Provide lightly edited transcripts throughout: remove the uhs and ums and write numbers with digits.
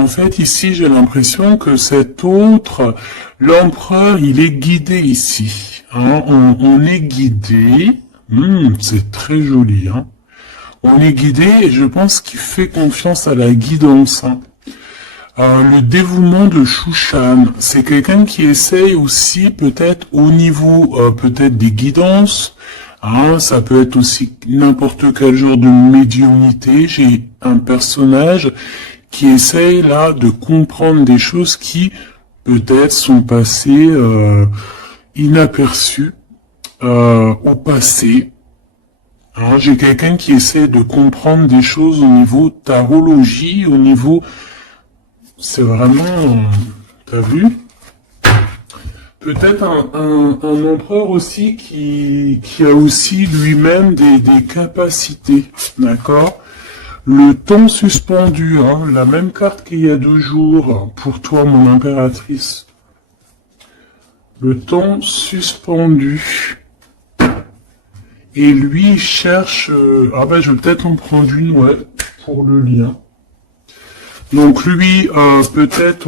en fait, ici, j'ai l'impression que cet autre, l'empereur, il est guidé ici. Hein, on est guidé. C'est très joli. Hein. On est guidé et je pense qu'il fait confiance à la guidance. Hein. Le dévouement de Shushan, c'est quelqu'un qui essaye aussi peut-être au niveau peut-être des guidances. Hein, ça peut être aussi n'importe quel genre de médiumnité. J'ai un personnage qui essaye là de comprendre des choses qui peut-être sont passées inaperçues au passé. Hein, j'ai quelqu'un qui essaie de comprendre des choses au niveau tarologie, au niveau... C'est vraiment... T'as vu? Peut-être un empereur aussi qui a aussi lui-même des capacités, d'accord? Le temps suspendu, hein, la même carte qu'il y a 2 jours, pour toi, mon impératrice. Le temps suspendu. Et lui, il cherche... ah ben, je vais peut-être en prendre une, ouais, pour le lien. Donc lui, peut-être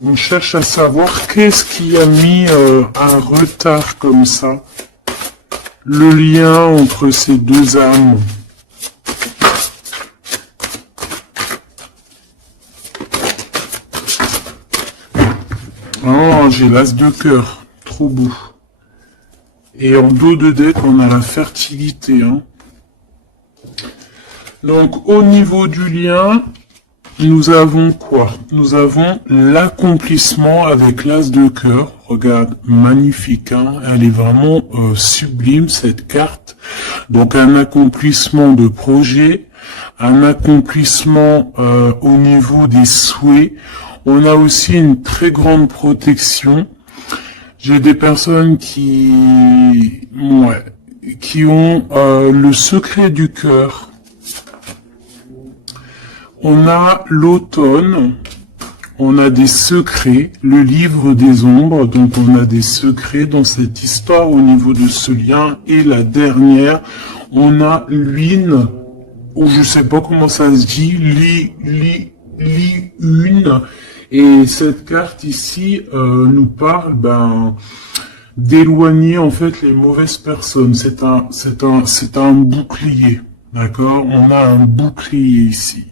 on cherche à savoir qu'est-ce qui a mis un retard comme ça. Le lien entre ces 2 âmes. Oh, j'ai l'as de cœur. Trop beau. Et en dos de deck, on a la fertilité. Hein. Donc, au niveau du lien, nous avons quoi? Nous avons l'accomplissement avec l'as de cœur. Regarde, magnifique. Hein, elle est vraiment sublime, cette carte. Donc, un accomplissement de projet, un accomplissement au niveau des souhaits. On a aussi une très grande protection. J'ai des personnes qui ont le secret du cœur. On a l'automne, on a des secrets, le livre des ombres, donc on a des secrets dans cette histoire au niveau de ce lien. Et la dernière, on a l'une, ou je sais pas comment ça se dit, une. Et cette carte ici nous parle d'éloigner en fait les mauvaises personnes. C'est un bouclier, d'accord? On a un bouclier ici.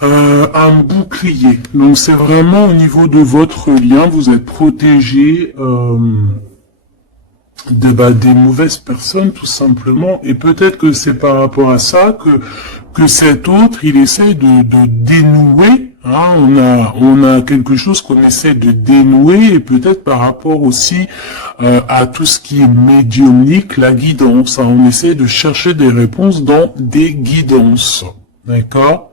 Un bouclier. Donc c'est vraiment au niveau de votre lien, vous êtes protégé des mauvaises personnes tout simplement. Et peut-être que c'est par rapport à ça que cet autre, il essaie de dénouer. Hein, on a quelque chose qu'on essaie de dénouer, et peut-être par rapport aussi à tout ce qui est médiumnique, la guidance. Hein, on essaie de chercher des réponses dans des guidances. D'accord?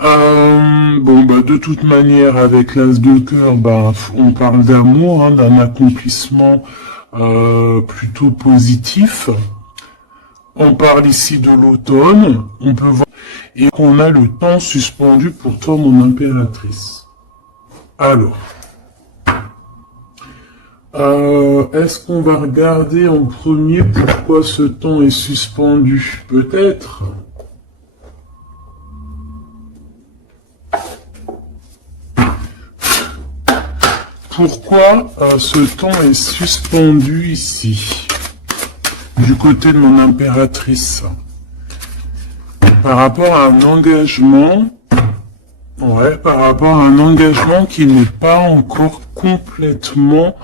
De toute manière, avec l'as de cœur, on parle d'amour, hein, d'un accomplissement plutôt positif. On parle ici de l'automne, on peut voir, et qu'on a le temps suspendu pour toi, mon impératrice. Alors, est-ce qu'on va regarder en premier pourquoi ce temps est suspendu? Peut-être. Pourquoi ce temps est suspendu ici, du côté de mon impératrice? Par rapport à un engagement, par rapport à un engagement qui n'est pas encore complètement,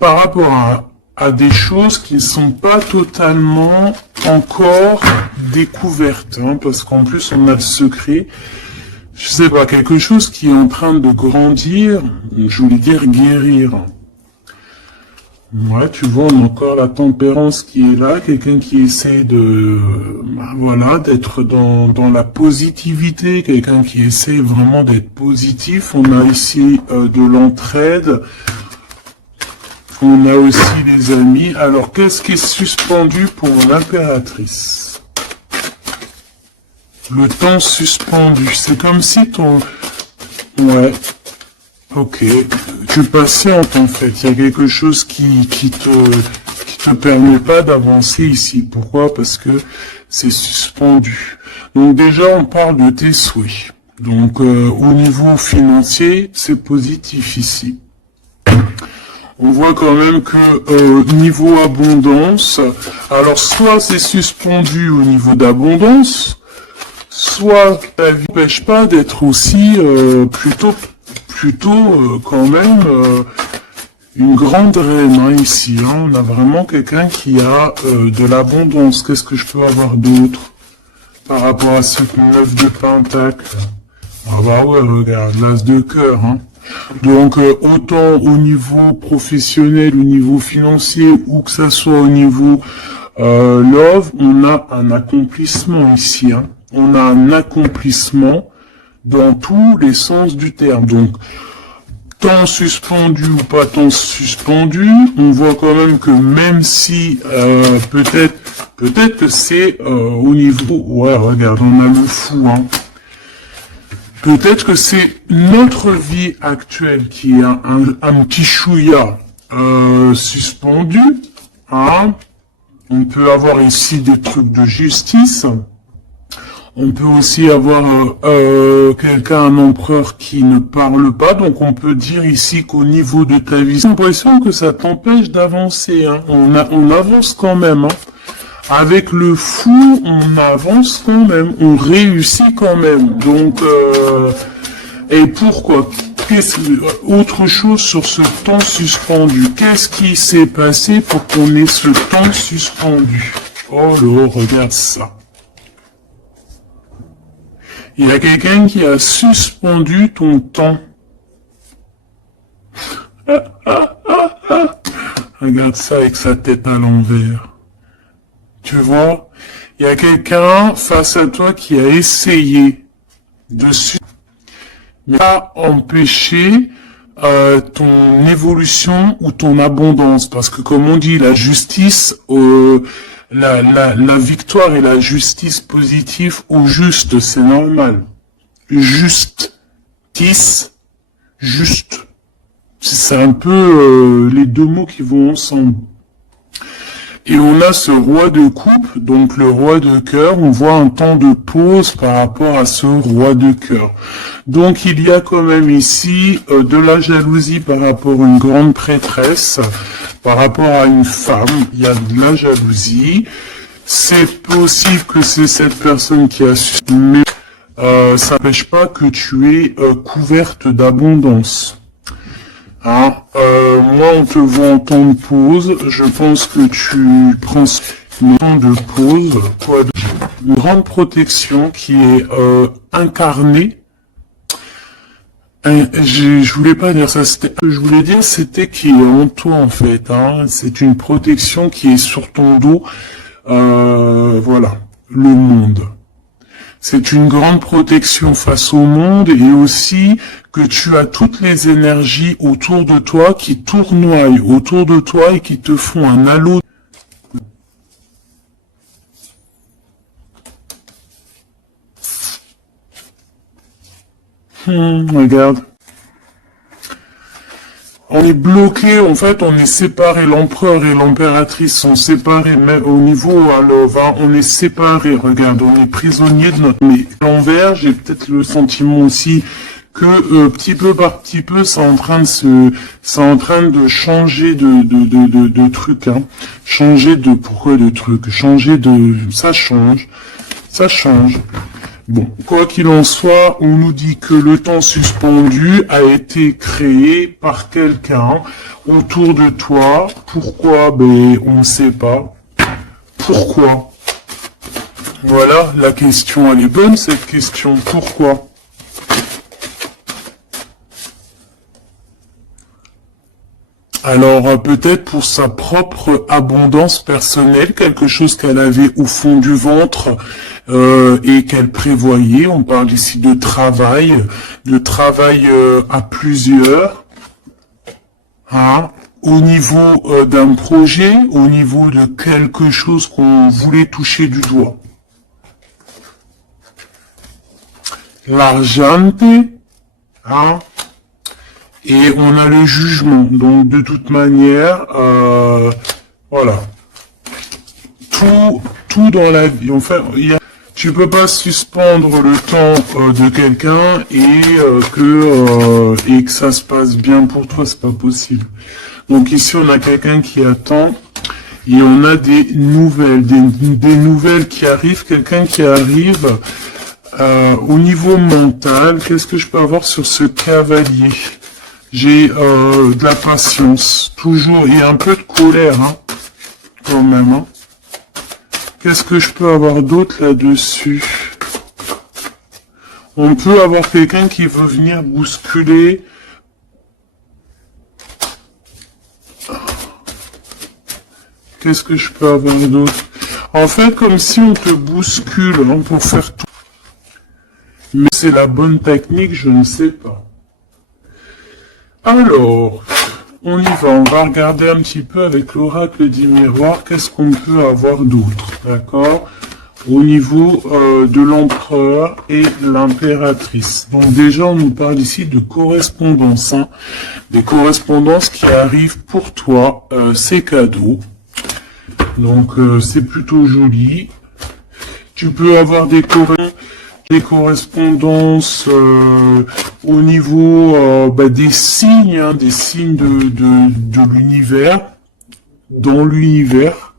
par rapport à des choses qui ne sont pas totalement encore découvertes, hein, parce qu'en plus on a le secret. Je sais pas, quelque chose qui est en train de grandir, je voulais dire guérir. Ouais, tu vois, on a encore la tempérance qui est là, quelqu'un qui essaie de, d'être dans la positivité, quelqu'un qui essaie vraiment d'être positif. On a ici de l'entraide, on a aussi les amis. Alors, qu'est-ce qui est suspendu pour l'impératrice? Le temps suspendu, c'est comme si ton... Ouais, ok, tu patientes en fait, il y a quelque chose qui te te permet pas d'avancer ici. Pourquoi? Parce que c'est suspendu. Donc déjà, on parle de tes souhaits. Donc au niveau financier, c'est positif ici. On voit quand même que niveau abondance, alors soit c'est suspendu au niveau d'abondance, soit la vie n'empêche pas d'être aussi plutôt quand même une grande reine hein, ici. Hein. On a vraiment quelqu'un qui a de l'abondance. Qu'est-ce que je peux avoir d'autre par rapport à ce 9 de pentacle? Ah bah ouais, regarde, l'as de cœur. Hein. Donc autant au niveau professionnel, au niveau financier, ou que ça soit au niveau love, on a un accomplissement ici. Hein. On a un accomplissement dans tous les sens du terme. Donc temps suspendu ou pas temps suspendu, on voit quand même que même si peut-être que c'est au niveau, ouais regarde, on a le fou, hein. Peut-être que c'est notre vie actuelle qui est un petit chouïa suspendu, hein. On peut avoir ici des trucs de justice. On peut aussi avoir quelqu'un, un empereur qui ne parle pas, donc on peut dire ici qu'au niveau de ta vie, j'ai l'impression que ça t'empêche d'avancer. Hein. On avance quand même. Hein. Avec le fou, on avance quand même, on réussit quand même. Donc, et pourquoi? Autre chose sur ce temps suspendu. Qu'est-ce qui s'est passé pour qu'on ait ce temps suspendu? Oh là, regarde ça. Il y a quelqu'un qui a suspendu ton temps. Regarde ça avec sa tête à l'envers. Tu vois, il y a quelqu'un face à toi qui a essayé de mais pas empêcher ton évolution ou ton abondance. Parce que comme on dit, la justice, la victoire et la justice positive au juste, c'est normal. Justice, juste. C'est un peu les deux mots qui vont ensemble. Et on a ce roi de coupe, donc le roi de cœur, on voit un temps de pause par rapport à ce roi de cœur. Donc il y a quand même ici de la jalousie par rapport à une grande prêtresse, par rapport à une femme, il y a de la jalousie. C'est possible que c'est cette personne qui a su, mais ça n'empêche pas que tu es couverte d'abondance. Hein, moi, on te voit en temps de pause. Je pense que tu prends le temps de pause. Quoi, une grande protection qui est incarnée. Je voulais pas dire ça. Je voulais dire c'était qui est en toi en fait. Hein. C'est une protection qui est sur ton dos. Voilà, le monde. C'est une grande protection face au monde et aussi que tu as toutes les énergies autour de toi qui tournoient autour de toi et qui te font un halo. Regarde. On est bloqué, en fait, on est séparés. L'empereur et l'impératrice sont séparés, mais au niveau à l'ova, on est séparés. Regarde, on est prisonnier de notre... Mais à l'envers, j'ai peut-être le sentiment aussi que petit peu par petit peu, c'est en train de changer de truc, hein. Changer de... Pourquoi de truc? Changer de... Ça change. Ça change. Bon, quoi qu'il en soit, on nous dit que le temps suspendu a été créé par quelqu'un autour de toi. Pourquoi? Ben, on ne sait pas. Pourquoi? Voilà, la question, elle est bonne, cette question. Pourquoi? Alors, peut-être pour sa propre abondance personnelle, quelque chose qu'elle avait au fond du ventre et qu'elle prévoyait. On parle ici de travail à plusieurs, hein, au niveau d'un projet, au niveau de quelque chose qu'on voulait toucher du doigt. L'argente, hein. Et on a le jugement. Donc, de toute manière, voilà. tout dans la vie. Enfin, tu peux pas suspendre le temps de quelqu'un et que ça se passe bien pour toi, c'est pas possible. Donc ici, on a quelqu'un qui attend et on a des nouvelles, des nouvelles qui arrivent, quelqu'un qui arrive au niveau mental. Qu'est-ce que je peux avoir sur ce cavalier? J'ai de la patience, toujours, et un peu de colère, hein, quand même. Hein. Qu'est-ce que je peux avoir d'autre là-dessus? On peut avoir quelqu'un qui veut venir bousculer. Qu'est-ce que je peux avoir d'autre? En fait, comme si on te bouscule hein, pour faire tout. Mais c'est la bonne technique, je ne sais pas. Alors, on y va, on va regarder un petit peu avec l'oracle du miroir, qu'est-ce qu'on peut avoir d'autre, d'accord? Au niveau de l'empereur et l'impératrice. Donc déjà, on nous parle ici de correspondance, hein, des correspondances qui arrivent pour toi, c'est cadeau. Donc c'est plutôt joli. Tu peux avoir des correspondances au niveau des signes, hein, des signes de l'univers, dans l'univers,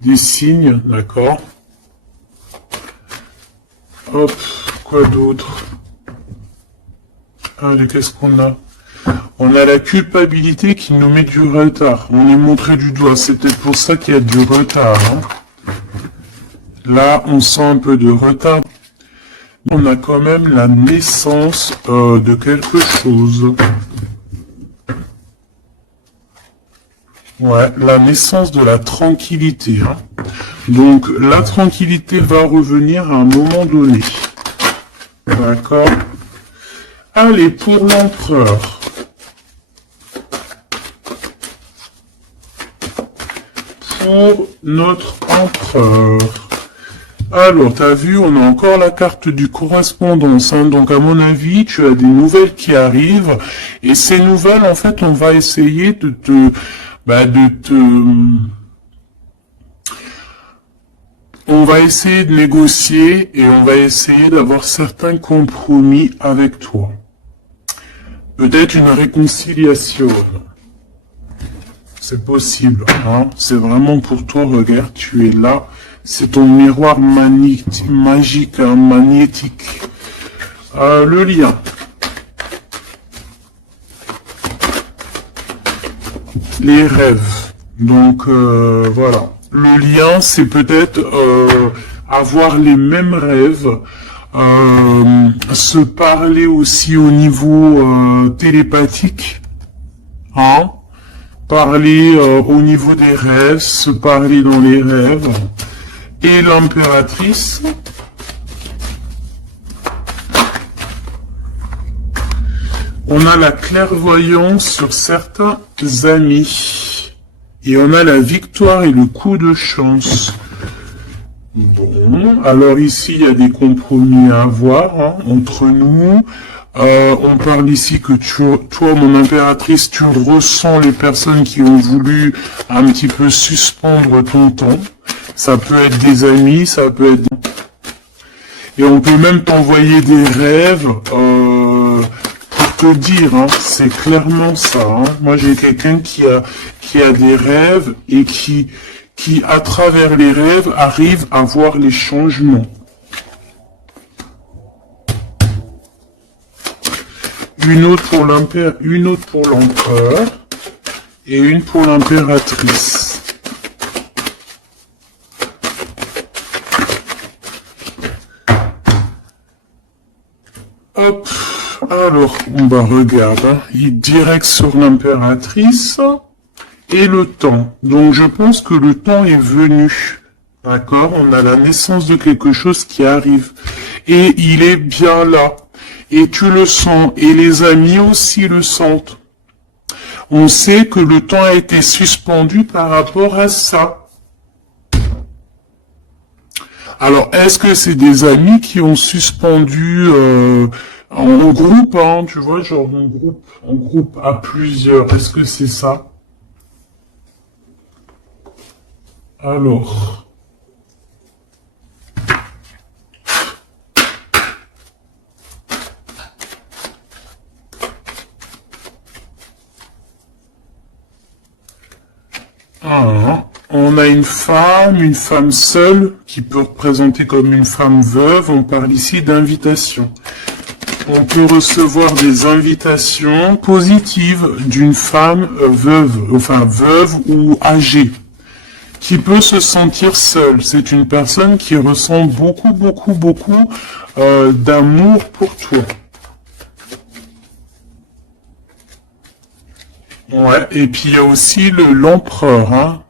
des signes, d'accord. Hop, quoi d'autre? Allez, qu'est-ce qu'on a? On a la culpabilité qui nous met du retard. On est montré du doigt, c'est peut-être pour ça qu'il y a du retard. Hein. Là, on sent un peu de retard. On a quand même la naissance de quelque chose. Ouais, la naissance de la tranquillité. Hein. Donc, la tranquillité va revenir à un moment donné. D'accord? Allez, pour l'empereur. Pour notre empereur. Alors, t'as vu, on a encore la carte du correspondance. Hein. Donc, à mon avis, tu as des nouvelles qui arrivent. Et ces nouvelles, en fait, on va essayer on va essayer de négocier et on va essayer d'avoir certains compromis avec toi. Peut-être une réconciliation. C'est possible. Hein. C'est vraiment pour toi, regarde, tu es là. C'est ton miroir magique, hein, magnétique. Le lien. Les rêves. Donc, voilà. Le lien, c'est peut-être avoir les mêmes rêves, se parler aussi au niveau télépathique, hein, parler au niveau des rêves, se parler dans les rêves. Et l'impératrice, on a la clairvoyance sur certains amis. Et on a la victoire et le coup de chance. Bon, alors ici, il y a des compromis à avoir hein, entre nous. On parle ici que toi, mon impératrice, tu ressens les personnes qui ont voulu un petit peu suspendre ton temps. Ça peut être des amis, ça peut être... Et on peut même t'envoyer des rêves pour te dire, hein, c'est clairement ça. Hein. Moi, j'ai quelqu'un qui a des rêves et qui, à travers les rêves, arrive à voir les changements. Une autre pour l'empereur et une pour l'impératrice. Hop, alors, on va regarder, hein. Il est direct sur l'impératrice et le temps. Donc, je pense que le temps est venu. D'accord? On a la naissance de quelque chose qui arrive. Et il est bien là. Et tu le sens. Et les amis aussi le sentent. On sait que le temps a été suspendu par rapport à ça. Alors, est-ce que c'est des amis qui ont suspendu en groupe, hein, tu vois, genre en groupe à plusieurs. Est-ce que c'est ça? Alors, Ah, on a une femme seule, qui peut représenter comme une femme veuve. On parle ici d'invitation. On peut recevoir des invitations positives d'une femme veuve ou âgée, qui peut se sentir seule. C'est une personne qui ressent beaucoup d'amour pour toi. Ouais, et puis il y a aussi l'empereur, hein.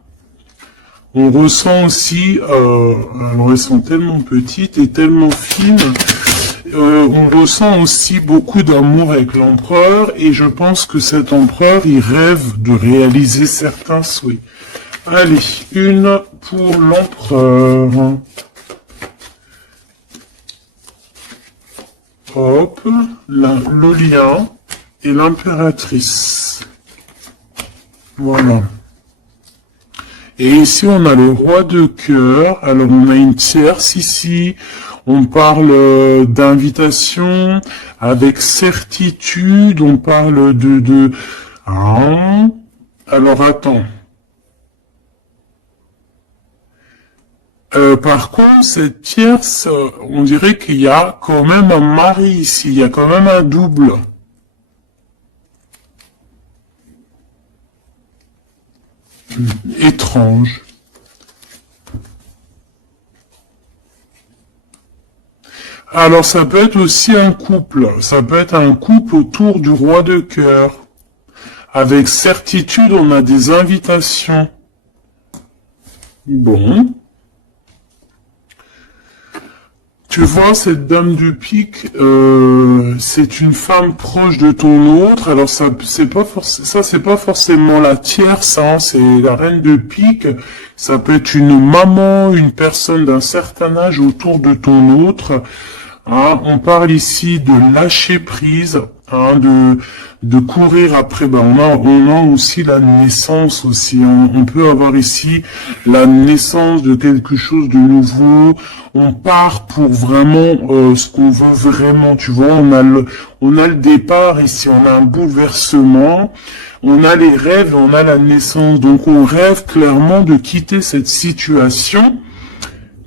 On ressent aussi, alors elles sont tellement petites et tellement fines, on ressent aussi beaucoup d'amour avec l'empereur, et je pense que cet empereur, il rêve de réaliser certains souhaits. Allez, une pour l'empereur. Hop, le lien et l'impératrice. Voilà. Et ici, on a le roi de cœur. Alors, on a une tierce ici. On parle d'invitation avec certitude. On parle Ah. Alors, attends. Par contre, cette tierce, on dirait qu'il y a quand même un mari ici. Il y a quand même un double. Étrange. Alors ça peut être aussi un couple. Ça peut être un couple autour du roi de cœur. Avec certitude, on a des invitations. Bon. Tu vois, cette dame de pique, c'est une femme proche de ton autre. Alors ça, c'est pas forcément la tierce, hein, c'est la reine de pique. Ça peut être une maman, une personne d'un certain âge autour de ton autre. Hein, on parle ici de lâcher prise, hein, de courir après. Ben on a aussi la naissance aussi. On peut avoir ici la naissance de quelque chose de nouveau. On part pour vraiment ce qu'on veut vraiment. Tu vois, on a le départ ici. On a un bouleversement. On a les rêves, on a la naissance. Donc on rêve clairement de quitter cette situation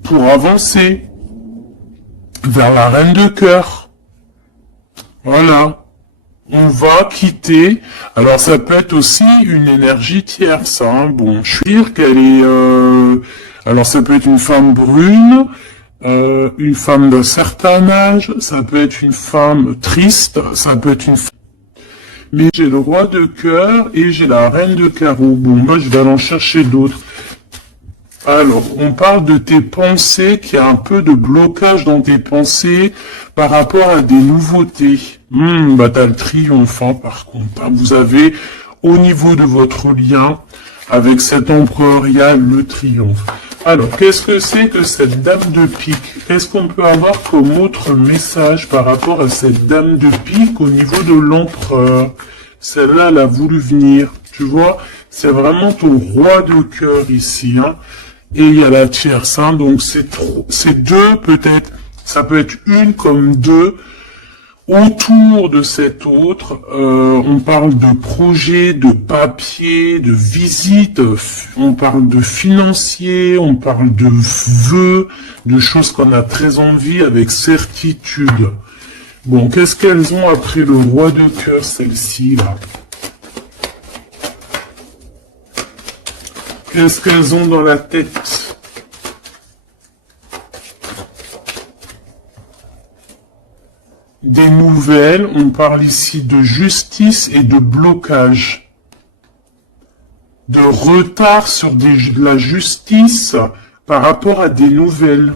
pour avancer vers la reine de cœur. Voilà. On va quitter. Alors ça peut être aussi une énergie tierce. Hein. Bon, je suis dire qu'elle est... Alors ça peut être une femme brune, une femme d'un certain âge, ça peut être une femme triste, ça peut être une femme... Mais j'ai le roi de cœur et j'ai la reine de carreau. Bon, moi je vais aller en chercher d'autres. Alors, on parle de tes pensées, qu'il y a un peu de blocage dans tes pensées par rapport à des nouveautés. Bah t'as le triomphant par contre. Hein. Vous avez, au niveau de votre lien, avec cet empereur, il y a le triomphe. Alors, qu'est-ce que c'est que cette dame de pique? Qu'est-ce qu'on peut avoir comme autre message par rapport à cette dame de pique au niveau de l'empereur? Celle-là, elle a voulu venir. Tu vois, c'est vraiment ton roi de cœur ici, hein. Et il y a la tierce, hein, donc c'est deux peut-être, ça peut être une comme deux, autour de cet autre, on parle de projet, de papier, de visite, on parle de financier, on parle de vœux, de choses qu'on a très envie avec certitude. Bon, qu'est-ce qu'elles ont après le roi de cœur, celle-ci, là? Qu'est-ce qu'elles ont dans la tête? Des nouvelles, on parle ici de justice et de blocage. De retard sur de la justice par rapport à des nouvelles.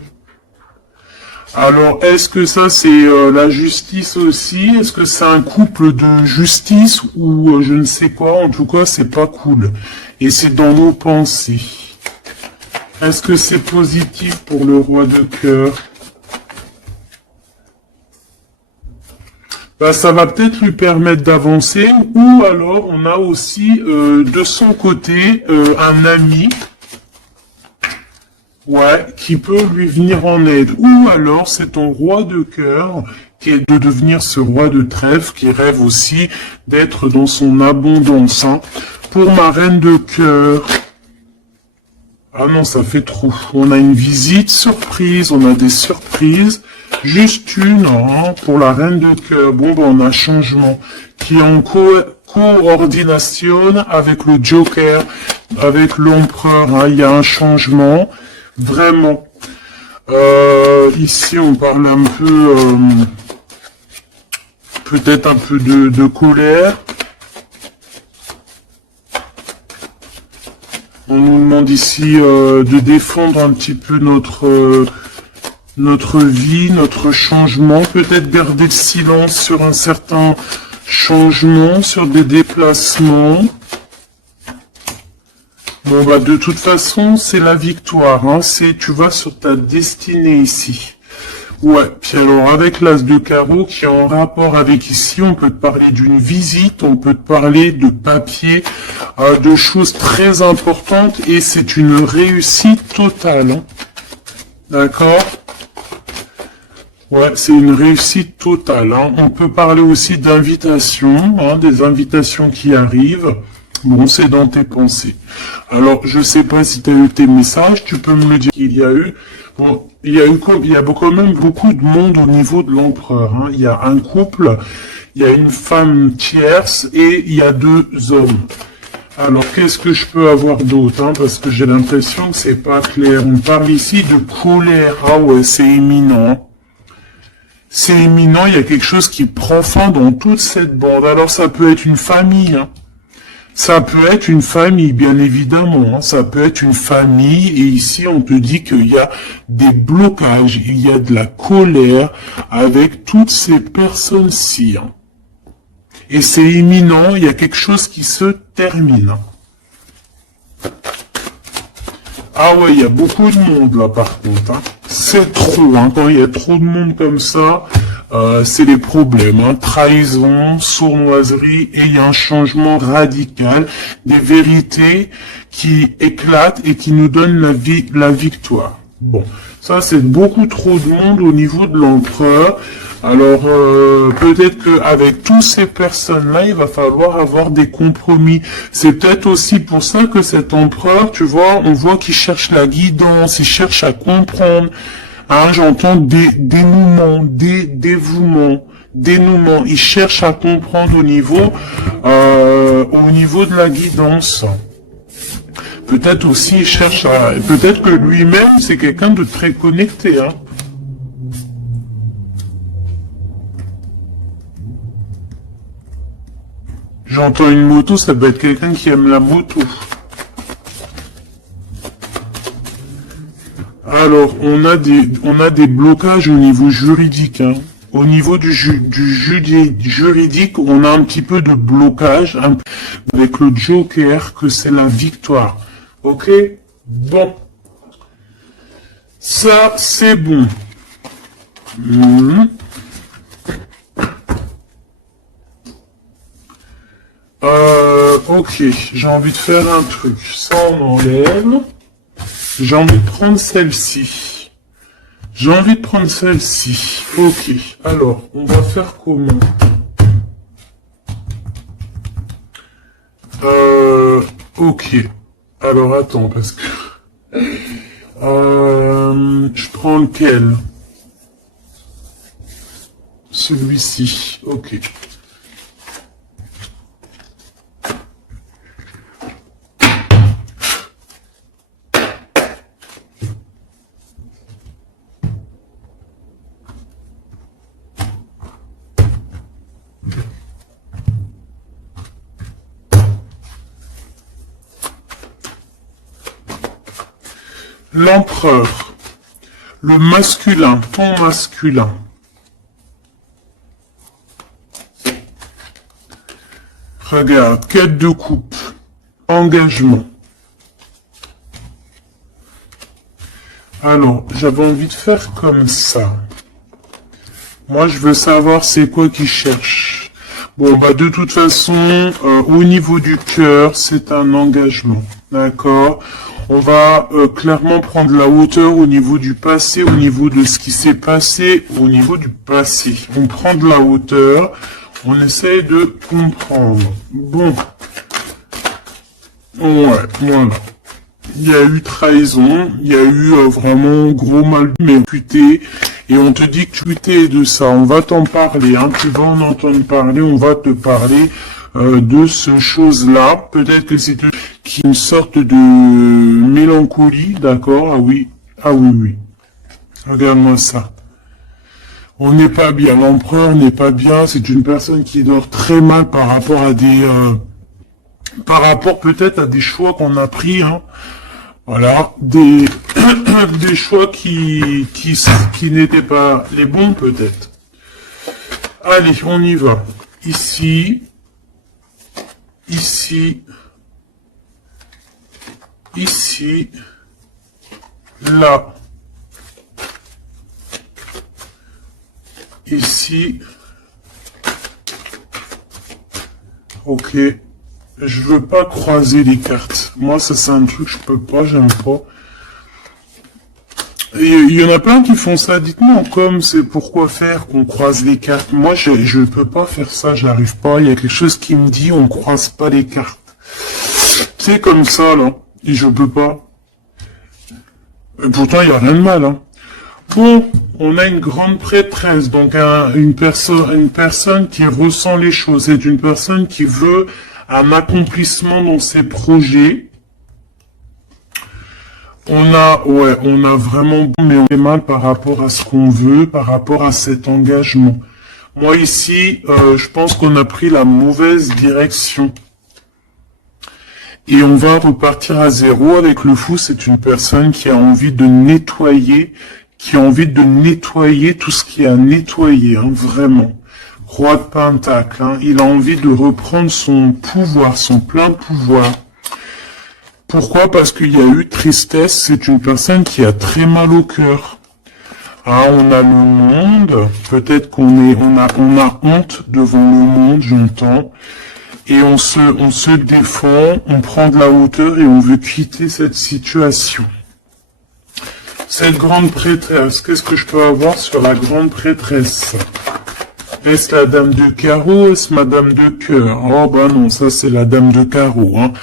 Alors, est-ce que ça c'est la justice aussi? Est-ce que c'est un couple de justice ou je ne sais quoi? En tout cas, c'est pas cool. Et c'est dans nos pensées. Est-ce que c'est positif pour le roi de cœur? Bah, ça va peut-être lui permettre d'avancer. Ou alors, on a aussi de son côté un ami. Ouais, qui peut lui venir en aide. Ou alors, c'est ton roi de cœur qui est de devenir ce roi de trèfle, qui rêve aussi d'être dans son abondance. Hein. Pour ma reine de cœur, Ah non, ça fait trop. On a une visite surprise, on a des surprises. Juste une, hein, pour la reine de cœur. Bon, ben, on a changement qui est en coordination avec le Joker, avec l'empereur. Hein. Il y a un changement, vraiment. Ici, on parle un peu, peut-être un peu de colère. On nous demande ici de défendre un petit peu notre vie, notre changement, peut-être garder le silence sur un certain changement, sur des déplacements. Bon bah de toute façon, c'est la victoire, hein, tu vas sur ta destinée ici. Ouais, puis alors avec l'as de carreau qui est en rapport avec ici, on peut te parler d'une visite, on peut te parler de papier, de choses très importantes et c'est une réussite totale. Hein. D'accord ? Ouais, c'est une réussite totale. Hein. On peut parler aussi d'invitations, hein, des invitations qui arrivent. Bon, c'est dans tes pensées. Alors, je sais pas si tu as eu tes messages, tu peux me le dire. Il y a eu, bon, il y a quand même beaucoup de monde au niveau de l'empereur. Hein. Il y a un couple, il y a une femme tierce et il y a 2 hommes. Alors, qu'est-ce que je peux avoir d'autre, hein, parce que j'ai l'impression que c'est pas clair. On parle ici de colère. Ah ouais, c'est éminent. C'est éminent, il y a quelque chose qui prend fin dans toute cette bande. Alors, ça peut être une famille, hein. Ça peut être une famille, bien évidemment. Hein. Ça peut être une famille. Et ici, on te dit qu'il y a des blocages, il y a de la colère avec toutes ces personnes-ci. Hein. Et c'est imminent, il y a quelque chose qui se termine. Ah ouais, il y a beaucoup de monde là par contre. Hein. C'est trop, hein. Quand il y a trop de monde comme ça, c'est les problèmes. Hein. Trahison, sournoiserie, et il y a un changement radical, des vérités qui éclatent et qui nous donnent la victoire. Bon, ça c'est beaucoup trop de monde au niveau de l'empereur. Alors, peut-être qu'avec toutes ces personnes-là, il va falloir avoir des compromis. C'est peut-être aussi pour ça que cet empereur, tu vois, on voit qu'il cherche la guidance, il cherche à comprendre. Hein, j'entends dénouement, dénouement. Il cherche à comprendre au niveau de la guidance. Peut-être aussi, il cherche à... Peut-être que lui-même, c'est quelqu'un de très connecté, hein. J'entends une moto, ça doit être quelqu'un qui aime la moto. Alors, on a des blocages au niveau juridique. Hein. Au niveau du juridique, on a un petit peu de blocage avec le Joker, que c'est la victoire. Ok? Bon. Ça, c'est bon. Ok, j'ai envie de faire un truc. Ça, on enlève. J'ai envie de prendre celle-ci. Ok, alors, on va faire comment? Ok. Alors, attends, parce que... je prends lequel? Celui-ci. Ok. L'empereur, le masculin, ton masculin. Regarde, quête de coupe, engagement. Alors, j'avais envie de faire comme ça. Moi, je veux savoir c'est quoi qu'il cherche. Bon, bah de toute façon, au niveau du cœur, c'est un engagement. D'accord ? On va clairement prendre la hauteur au niveau du passé, au niveau de ce qui s'est passé, au niveau du passé. On prend de la hauteur, on essaie de comprendre. Bon. Ouais, voilà. il y a eu trahison, il y a eu vraiment gros mal, mais puté, et on te dit que tu t'es de ça, on va t'en parler, hein, tu vas en entendre parler, on va te parler de ce chose-là, peut-être que c'est une sorte de mélancolie, d'accord, ah oui, oui, regarde-moi ça. On n'est pas bien, l'empereur n'est pas bien, c'est une personne qui dort très mal par rapport à par rapport peut-être à des choix qu'on a pris, hein. Voilà, des choix qui n'étaient pas les bons peut-être. Allez, on y va. Ici, là, ici, ok. Je veux pas croiser les cartes. Moi, ça c'est un truc que je peux pas, j'aime pas. Et il y en a plein qui font ça. Dites-moi, comme c'est pourquoi faire qu'on croise les cartes. Moi, je peux pas faire ça, j'arrive pas. Il y a quelque chose qui me dit on croise pas les cartes. C'est comme ça, là. Et je peux pas. Et pourtant, il y a rien de mal, hein. Bon, on a une grande prêtresse, donc une personne qui ressent les choses. C'est une personne qui veut un accomplissement dans ses projets. On a vraiment, mais on est mal par rapport à ce qu'on veut, par rapport à cet engagement. Moi ici, je pense qu'on a pris la mauvaise direction. Et on va repartir à zéro avec le fou. C'est une personne qui a envie de nettoyer, tout ce qui a nettoyé, hein, vraiment. Roi de Pentacle, hein, il a envie de reprendre son pouvoir, son plein pouvoir. Pourquoi? Parce qu'il y a eu tristesse, c'est une personne qui a très mal au cœur. Ah, on a le monde, peut-être on a honte devant le monde, j'entends. Et on se défend, on prend de la hauteur et on veut quitter cette situation. Cette grande prêtresse, qu'est-ce que je peux avoir sur la grande prêtresse? Est-ce la dame de carreau, est-ce madame de cœur? Oh bah non, ça c'est la dame de carreau, hein.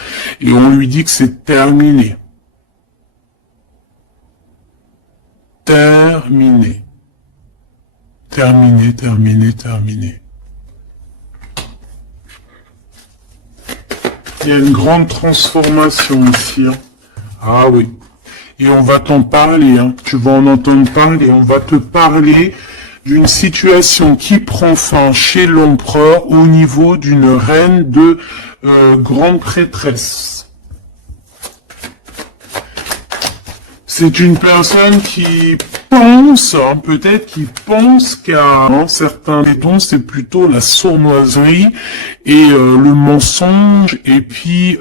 Et on lui dit que c'est terminé. Terminé. Terminé, terminé, terminé. Il y a une grande transformation ici, hein. Ah oui. Et on va t'en parler, hein. Tu vas en entendre parler, on va te parler d'une situation qui prend fin chez l'empereur au niveau d'une reine de grande prêtresse. C'est une personne qui pense, hein, peut-être qui pense qu'à certains dons, c'est plutôt la sournoiserie et le mensonge et puis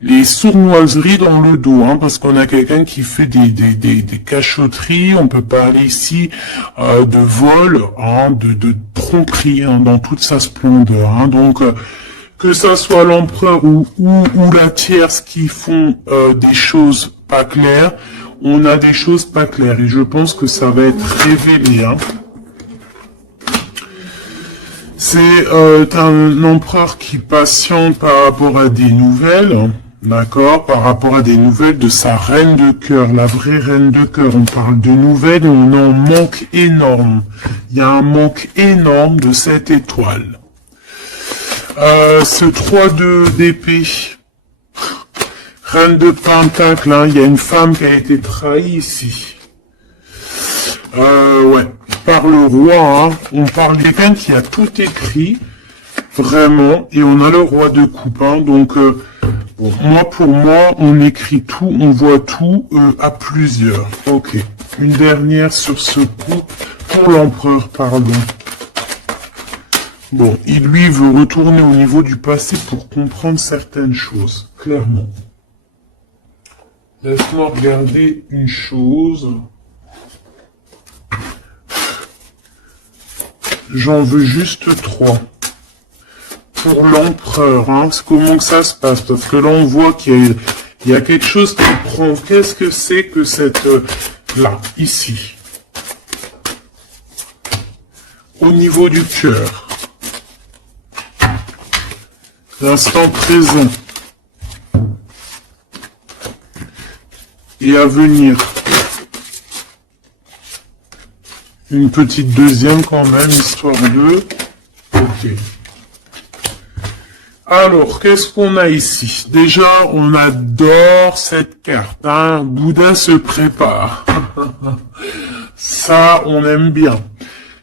les sournoiseries dans le dos, hein, parce qu'on a quelqu'un qui fait des cachotteries, on peut parler ici de vol, hein, de tromperie, hein, dans toute sa splendeur, hein, donc que ça soit l'empereur ou la tierce qui font des choses pas claires, on a des choses pas claires, et je pense que ça va être révélé, hein. C'est un empereur qui patiente par rapport à des nouvelles, d'accord, par rapport à des nouvelles de sa reine de cœur, la vraie reine de cœur. On parle de nouvelles et on en manque énorme. Il y a un manque énorme de cette étoile. Ce 3 d'épée, reine de pentacle, hein, il y a une femme qui a été trahie ici. Ouais, par le roi, hein, on parle de quelqu'un qui a tout écrit, vraiment, et on a le roi de coupe, hein, donc bon, pour moi, on écrit tout, on voit tout à plusieurs. Ok, une dernière sur ce coup, pour l'empereur, pardon. Bon, il lui veut retourner au niveau du passé pour comprendre certaines choses, clairement. Laisse-moi regarder une chose. J'en veux juste 3. Pour l'empereur, hein, comment que ça se passe? Parce que là, on voit qu'il y a quelque chose qui prend. Qu'est-ce que c'est que cette... là, ici. Au niveau du cœur. L'instant présent. et à venir. Une petite deuxième quand même, histoire de... Ok. Alors, qu'est-ce qu'on a ici? Déjà, on adore cette carte. Hein. Bouddha se prépare. Ça, on aime bien.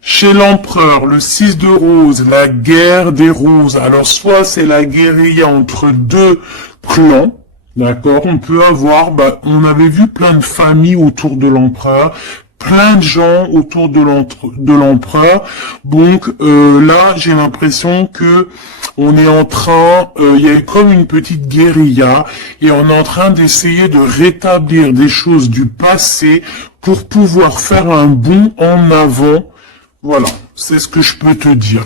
Chez l'empereur, le 6 de rose, la guerre des roses. Alors, soit c'est la guérilla entre deux clans. D'accord, on peut avoir, on avait vu plein de familles autour de l'empereur, plein de gens autour de l'empereur. Donc là, j'ai l'impression que on est en train, il y a comme une petite guérilla et on est en train d'essayer de rétablir des choses du passé pour pouvoir faire un bond en avant. Voilà, c'est ce que je peux te dire.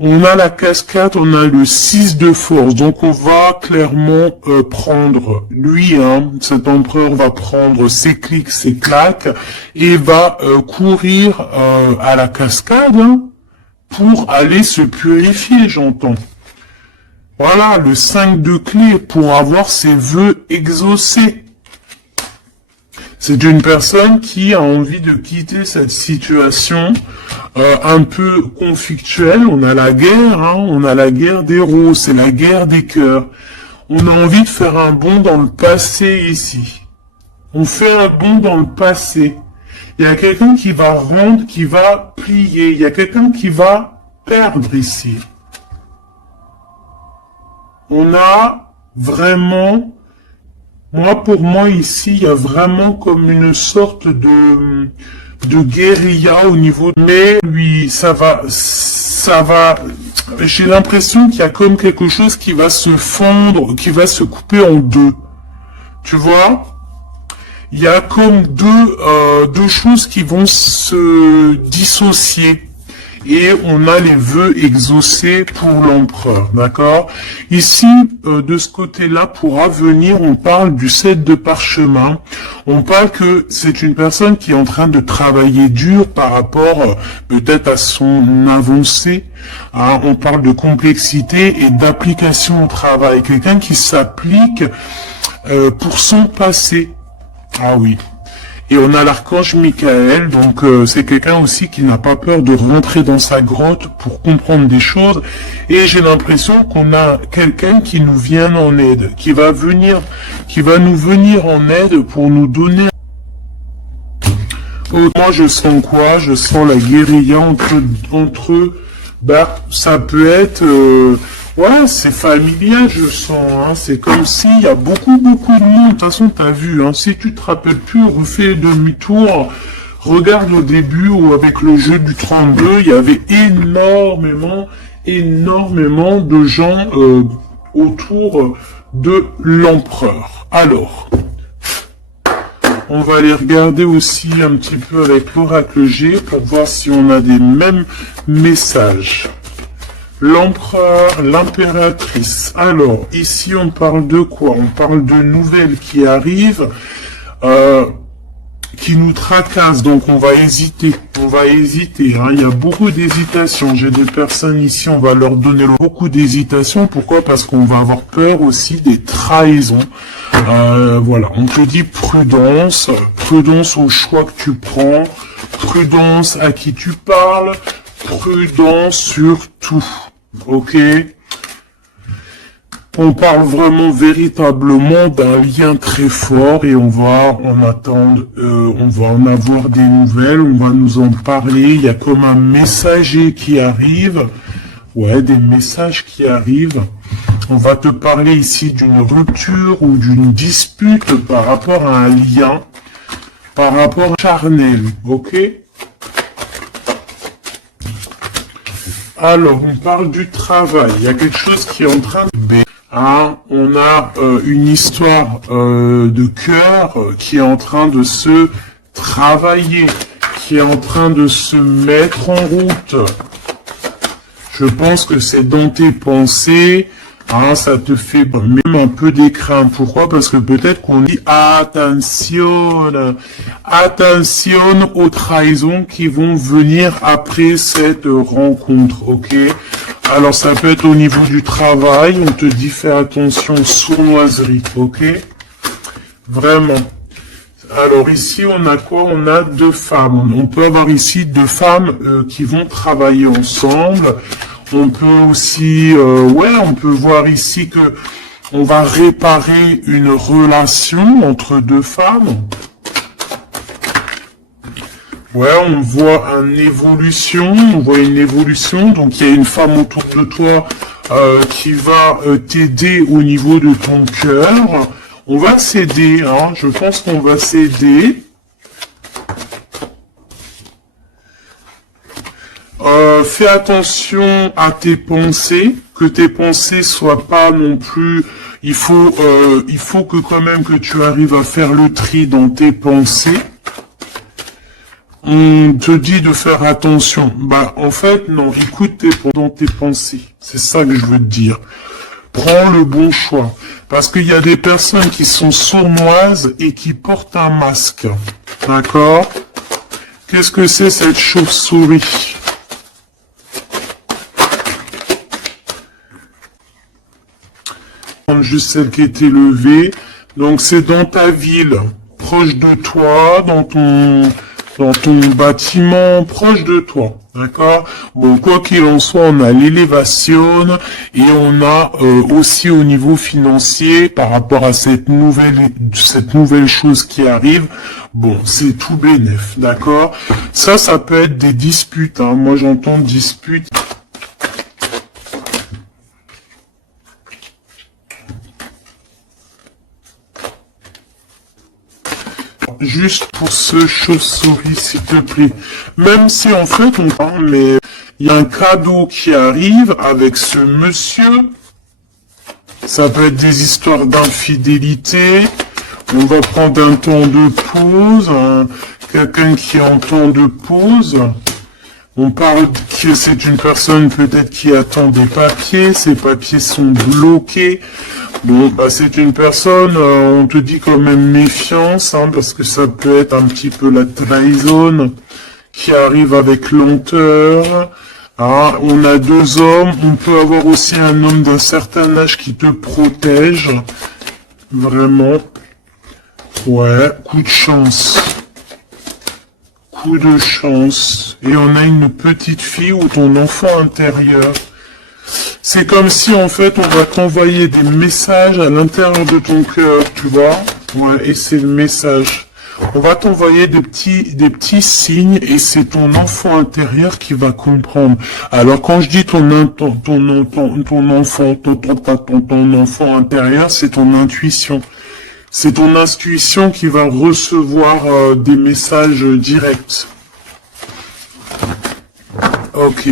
On a la cascade, on a le 6 de force, donc on va clairement prendre, lui, cet empereur va prendre ses clics, ses claques, et va courir à la cascade pour aller se purifier, j'entends. Voilà, le 5 de clé pour avoir ses vœux exaucés. C'est une personne qui a envie de quitter cette situation un peu conflictuelle. On a la guerre, on a la guerre des roses, c'est la guerre des cœurs. On a envie de faire un bond dans le passé ici. On fait un bond dans le passé. Il y a quelqu'un qui va rendre, qui va plier. Il y a quelqu'un qui va perdre ici. On a vraiment... Pour moi, ici, il y a vraiment comme une sorte de guérilla au niveau de... Mais lui, ça va, j'ai l'impression qu'il y a comme quelque chose qui va se fondre, qui va se couper en deux. Tu vois? Il y a comme deux choses qui vont se dissocier. Et on a les vœux exaucés pour l'empereur, d'accord? Ici, de ce côté-là, pour avenir, on parle du 7 de parchemin. On parle que c'est une personne qui est en train de travailler dur par rapport peut-être à son avancée. On parle de complexité et d'application au travail. Quelqu'un qui s'applique pour son passé. Ah oui. Et on a l'archange Michael, donc c'est quelqu'un aussi qui n'a pas peur de rentrer dans sa grotte pour comprendre des choses. Et j'ai l'impression qu'on a quelqu'un qui nous vient en aide, qui va nous venir en aide pour nous donner... Moi je sens quoi? Je sens la guérilla entre eux. Ça peut être... Ouais, c'est familial, je sens, c'est comme s'il y a beaucoup de monde. De toute façon, t'as vu, si tu te rappelles plus, refais demi-tour, regarde au début ou avec le jeu du 32, il y avait énormément de gens autour de l'empereur. Alors, on va aller regarder aussi un petit peu avec l'oracle G pour voir si on a des mêmes messages. L'empereur, l'impératrice. Alors, ici, on parle de quoi? On parle de nouvelles qui arrivent, qui nous tracassent. Donc, on va hésiter. Il y a beaucoup d'hésitation. J'ai des personnes ici, on va leur donner beaucoup d'hésitation. Pourquoi? Parce qu'on va avoir peur aussi des trahisons. Voilà, on te dit prudence. Prudence au choix que tu prends. Prudence à qui tu parles. Prudence sur tout. Ok? On parle vraiment véritablement d'un lien très fort et on va en attendre, on va en avoir des nouvelles, on va nous en parler. Il y a comme un messager qui arrive. Ouais, des messages qui arrivent. On va te parler ici d'une rupture ou d'une dispute par rapport à un lien, par rapport à charnel. Ok? Alors, on parle du travail. Il y a quelque chose qui est en train de... on a une histoire de cœur qui est en train de se travailler, qui est en train de se mettre en route. Je pense que c'est dans tes pensées. Ça te fait même un peu d'écran. Pourquoi? Parce que peut-être qu'on dit attention aux trahisons qui vont venir après cette rencontre, ok? Alors ça peut être au niveau du travail, on te dit fais attention, sournoiserie, ok? Vraiment. Alors ici, on a quoi? On a deux femmes. On peut avoir ici deux femmes qui vont travailler ensemble. On peut aussi, on peut voir ici que on va réparer une relation entre deux femmes. Ouais, on voit une évolution, donc il y a une femme autour de toi qui va t'aider au niveau de ton cœur. On va s'aider, hein, je pense qu'on va s'aider. Fais attention à tes pensées, que tes pensées soient pas non plus... Il faut que quand même que tu arrives à faire le tri dans tes pensées. On te dit de faire attention. Bah, en fait, non, écoute dans tes pensées. C'est ça que je veux te dire. Prends le bon choix. Parce qu'il y a des personnes qui sont sournoises et qui portent un masque. D'accord? Qu'est-ce que c'est cette chauve-souris? Juste celle qui était levée. Donc c'est dans ta ville, proche de toi, dans ton bâtiment, proche de toi. D'accord? Bon, quoi qu'il en soit, on a l'élévation et on a aussi au niveau financier par rapport à cette nouvelle chose qui arrive. Bon, c'est tout bénef, d'accord? Ça peut être des disputes. Hein. Moi, j'entends disputes. Juste pour ce chauve-souris, s'il te plaît. Même si en fait on parle, mais il y a un cadeau qui arrive avec ce monsieur. Ça peut être des histoires d'infidélité. On va prendre un temps de pause. Quelqu'un qui est en temps de pause. On parle que c'est une personne peut-être qui attend des papiers. Ces papiers sont bloqués. Bon, bah c'est une personne, on te dit quand même méfiance, hein, parce que ça peut être un petit peu la trahison qui arrive avec lenteur. Ah, on a deux hommes, on peut avoir aussi un homme d'un certain âge qui te protège. Vraiment. Ouais, coup de chance. Coup de chance. Et on a une petite fille ou ton enfant intérieur. C'est comme si, en fait, on va t'envoyer des messages à l'intérieur de ton cœur, tu vois. Ouais, et c'est le message. On va t'envoyer des petits signes et c'est ton enfant intérieur qui va comprendre. Alors, quand je dis ton enfant intérieur, c'est ton intuition. C'est ton intuition qui va recevoir des messages directs. Ok.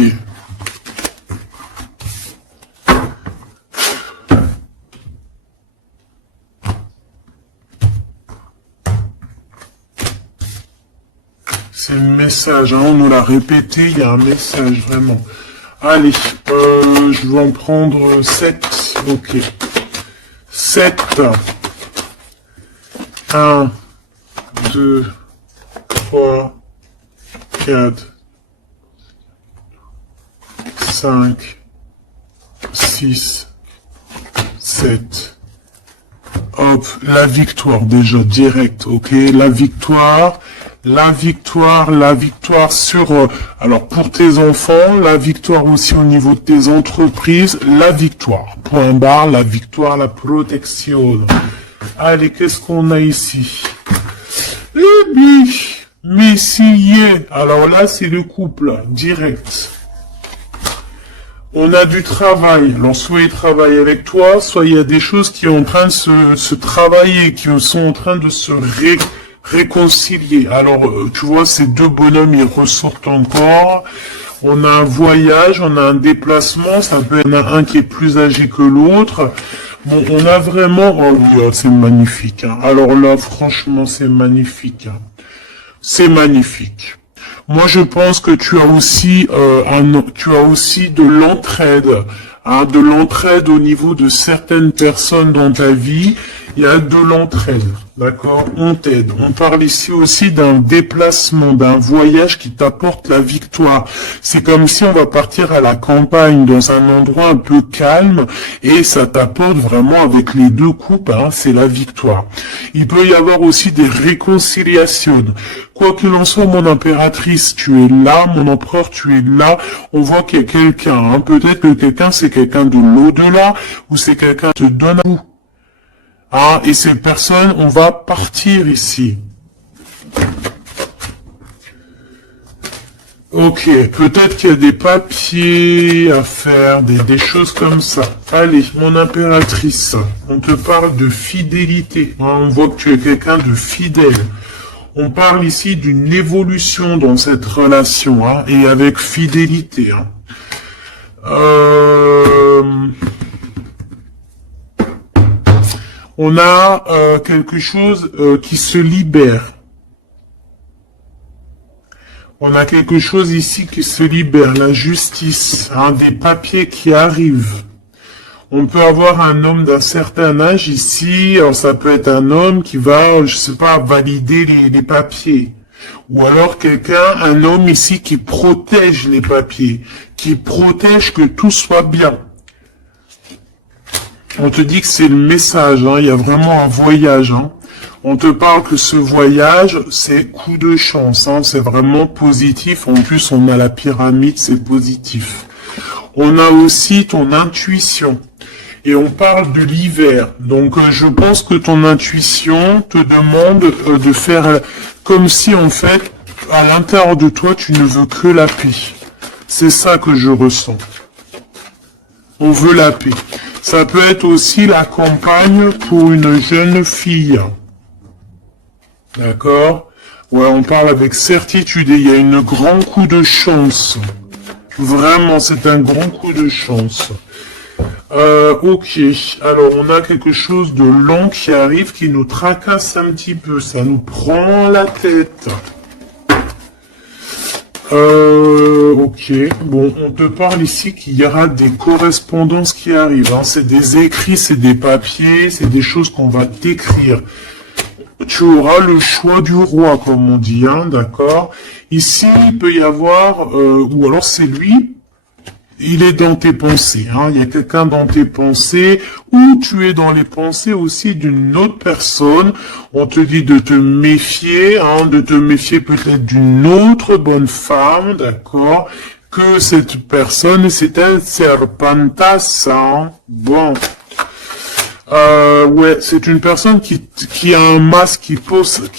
C'est le message, hein, on nous l'a répété, il y a un message, vraiment. Allez, je vais en prendre 7, ok. 7. 1, 2, 3, 4, 5, 6, 7. Hop, la victoire déjà, direct, ok. La victoire sur, alors pour tes enfants, la victoire aussi au niveau de tes entreprises, la victoire, point barre, la victoire, la protection. Allez, qu'est-ce qu'on a ici? Le biche, Messier, alors là c'est le couple, direct. On a du travail, alors soit il travaille avec toi, soit il y a des choses qui sont en train de se travailler, qui sont en train de se réconcilier. Alors, tu vois, ces deux bonhommes, ils ressortent encore. On a un voyage, on a un déplacement, ça peut être un qui est plus âgé que l'autre. Bon, on a vraiment... Oh oui, c'est magnifique. Hein. Alors là, franchement, c'est magnifique. Hein. C'est magnifique. Moi, je pense que tu as aussi de l'entraide, hein, de l'entraide au niveau de certaines personnes dans ta vie. Il y a de l'entraide, d'accord? On t'aide. On parle ici aussi d'un déplacement, d'un voyage qui t'apporte la victoire. C'est comme si on va partir à la campagne, dans un endroit un peu calme, et ça t'apporte vraiment avec les deux coupes, hein, c'est la victoire. Il peut y avoir aussi des réconciliations. Quoi qu'il en soit, mon impératrice, tu es là, mon empereur, tu es là. On voit qu'il y a quelqu'un, hein. Peut-être que quelqu'un, c'est quelqu'un de l'au-delà, ou c'est quelqu'un qui te donne à vous. Ah, et ces personnes, on va partir ici. Ok, peut-être qu'il y a des papiers à faire, des choses comme ça. Allez, mon impératrice, on te parle de fidélité. Hein, on voit que tu es quelqu'un de fidèle. On parle ici d'une évolution dans cette relation, hein, et avec fidélité. Hein. On a quelque chose qui se libère. On a quelque chose ici qui se libère, la justice, hein, des papiers qui arrivent. On peut avoir un homme d'un certain âge ici, alors ça peut être un homme qui va, je sais pas, valider les papiers. Ou alors un homme ici qui protège les papiers, qui protège que tout soit bien. On te dit que c'est le message, hein, il y a vraiment un voyage. Hein. On te parle que ce voyage, c'est coup de chance, hein, c'est vraiment positif. En plus, on a la pyramide, c'est positif. On a aussi ton intuition. Et on parle de l'hiver. Donc, je pense que ton intuition te demande de faire comme si, en fait, à l'intérieur de toi, tu ne veux que la paix. C'est ça que je ressens. On veut la paix. Ça peut être aussi la campagne pour une jeune fille. D'accord? Ouais, on parle avec certitude et il y a un grand coup de chance. Vraiment, c'est un grand coup de chance. Ok. Alors, on a quelque chose de long qui arrive, qui nous tracasse un petit peu. Ça nous prend la tête. Ok. Bon, on te parle ici qu'il y aura des correspondances qui arrivent. Hein. C'est des écrits, c'est des papiers, c'est des choses qu'on va t'écrire. Tu auras le choix du roi, comme on dit, hein, d'accord? Ici, il peut y avoir, ou alors c'est lui, il est dans tes pensées, hein, il y a quelqu'un dans tes pensées, ou tu es dans les pensées aussi d'une autre personne. On te dit de te méfier, hein, de te méfier peut-être d'une autre bonne femme, d'accord? Que cette personne, c'est un serpentas, hein, bon. Ouais, c'est une personne qui a un masque, qui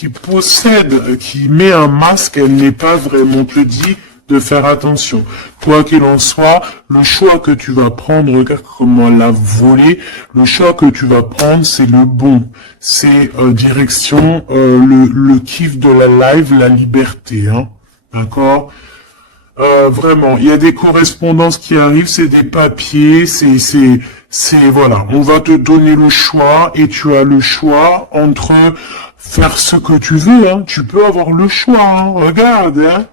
possède, qui met un masque, elle n'est pas vraiment, te dit de faire attention. Quoi qu'il en soit, le choix que tu vas prendre, regarde comment elle a volé, le choix que tu vas prendre, c'est le bon. C'est direction le kiff de la live, la liberté, hein. D'accord? Vraiment, il y a des correspondances qui arrivent, c'est des papiers, voilà, on va te donner le choix et tu as le choix entre faire ce que tu veux, hein. Tu peux avoir le choix, hein. Regarde, hein.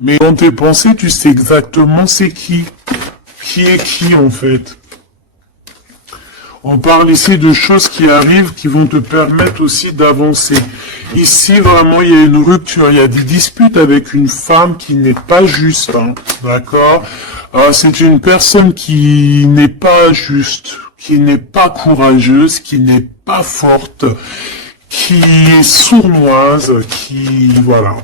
Mais dans tes pensées, tu sais exactement c'est qui est qui en fait. On parle ici de choses qui arrivent, qui vont te permettre aussi d'avancer. Ici, vraiment, il y a une rupture, il y a des disputes avec une femme qui n'est pas juste, hein, d'accord? C'est une personne qui n'est pas juste, qui n'est pas courageuse, qui n'est pas forte, qui est sournoise, voilà.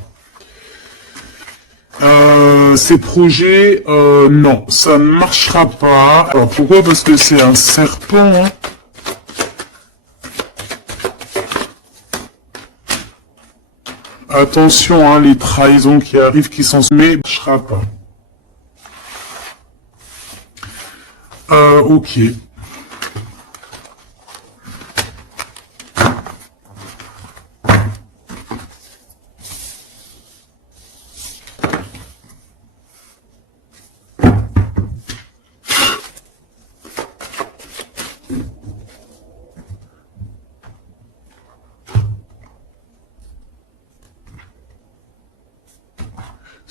Ces projets, non, ça ne marchera pas. Alors pourquoi? Parce que c'est un serpent, hein. Attention, hein, les trahisons qui arrivent, qui sont... Mais ça ne marchera pas. Ok.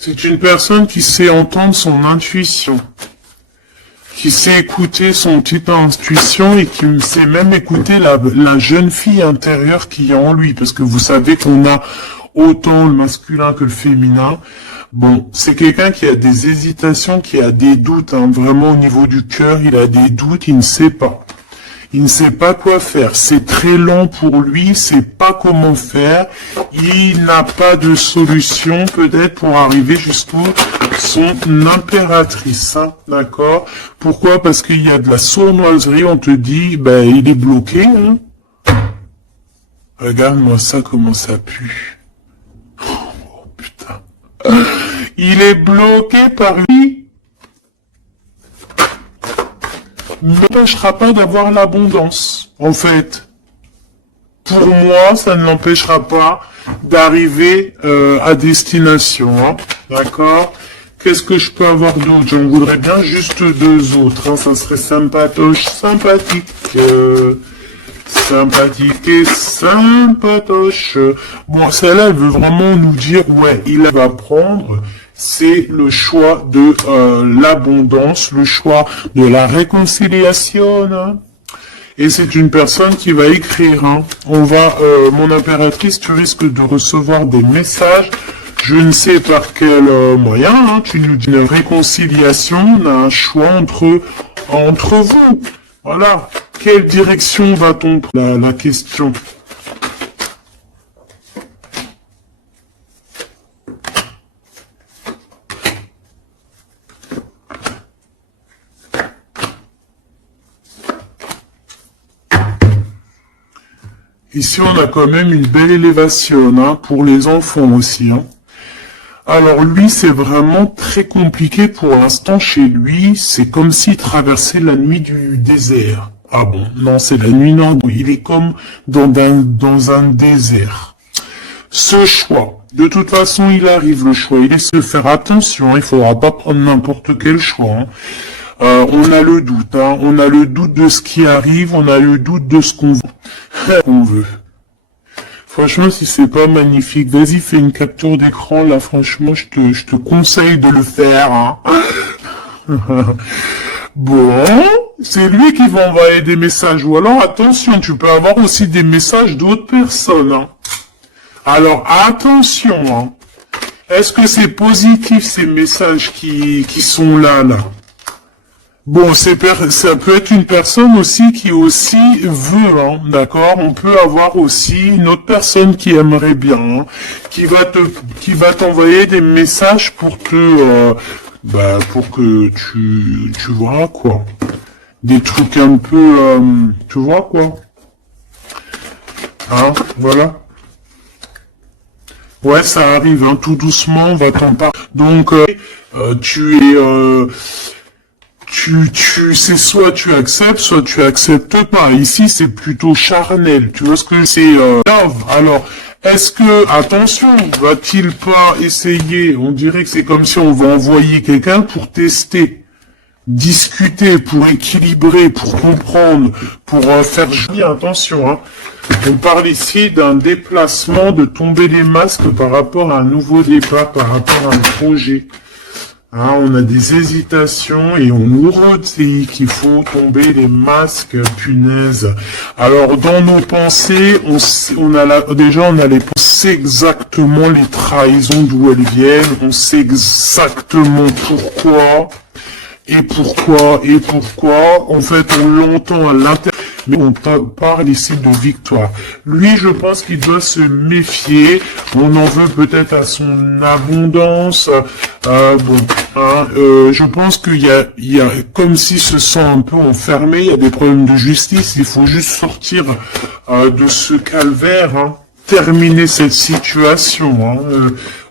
C'est une personne qui sait entendre son intuition, qui sait écouter son petite intuition et qui sait même écouter la jeune fille intérieure qui est en lui. Parce que vous savez qu'on a autant le masculin que le féminin. Bon, c'est quelqu'un qui a des hésitations, qui a des doutes, hein, vraiment au niveau du cœur, il a des doutes, il ne sait pas. Il ne sait pas quoi faire. C'est très lent pour lui, il ne sait pas comment faire. Il n'a pas de solution peut-être pour arriver jusqu'au son impératrice, hein, d'accord? Pourquoi? Parce qu'il y a de la sournoiserie, on te dit, ben, il est bloqué, hein. Regarde-moi ça, comment ça pue. Oh, putain. Il est bloqué par lui. N'empêchera pas d'avoir l'abondance, en fait. Pour moi, ça ne l'empêchera pas d'arriver à destination, hein, d'accord? Qu'est-ce que je peux avoir d'autre? J'en voudrais bien juste deux autres, hein, ça serait sympatoche, sympathique, sympathique et sympatoche. Bon, celle-là, elle veut vraiment nous dire, ouais, il va prendre... C'est le choix de l'abondance, le choix de la réconciliation. Hein. Et c'est une personne qui va écrire. Hein. On va, mon impératrice, tu risques de recevoir des messages. Je ne sais par quel moyen. Hein, tu nous dis une réconciliation, on a un choix entre vous. Voilà. Quelle direction va-t-on prendre la question? Ici, on a quand même une belle élévation, hein, pour les enfants aussi. Hein. Alors lui, c'est vraiment très compliqué pour l'instant chez lui. C'est comme s'il traversait la nuit du désert. Ah bon, non, c'est la nuit noire. Il est comme dans un désert. Ce choix, de toute façon, il arrive le choix. Il essaie de faire attention. Il faudra pas prendre n'importe quel choix. Hein. On a le doute, hein. On a le doute de ce qui arrive, on a le doute de ce qu'on veut. Franchement, si c'est pas magnifique, vas-y, fais une capture d'écran, là, franchement, je te conseille de le faire, hein. Bon, c'est lui qui va envoyer des messages, ou alors, attention, tu peux avoir aussi des messages d'autres personnes, hein. Alors, attention, hein. Est-ce que c'est positif, ces messages qui sont là? Bon, ça peut être une personne aussi qui aussi veut, hein, d'accord? On peut avoir aussi une autre personne qui aimerait bien, hein, qui va t'envoyer des messages pour pour que tu vois, quoi. Des trucs un peu, tu vois, quoi. Hein, voilà. Ouais, ça arrive, hein, tout doucement, on va t'en parler. Donc, c'est soit tu acceptes pas. Ici, c'est plutôt charnel. Tu vois ce que c'est, love. Alors, est-ce que, attention, va-t-il pas essayer? On dirait que c'est comme si on va envoyer quelqu'un pour tester, discuter, pour équilibrer, pour comprendre, pour faire jouer. Attention, hein. On parle ici d'un déplacement, de tomber les masques par rapport à un nouveau départ, par rapport à un projet. Hein, on a des hésitations et on nous redit qu'il faut tomber les masques, punaise. Alors, dans nos pensées, on sait exactement les trahisons d'où elles viennent, on sait exactement pourquoi. En fait, on l'entend à l'intérieur, mais on parle ici de victoire. Lui, je pense qu'il doit se méfier. On en veut peut-être à son abondance. Je pense qu'il y a comme s'il se sent un peu enfermé. Il y a des problèmes de justice. Il faut juste sortir de ce calvaire, hein. Terminer cette situation. Hein.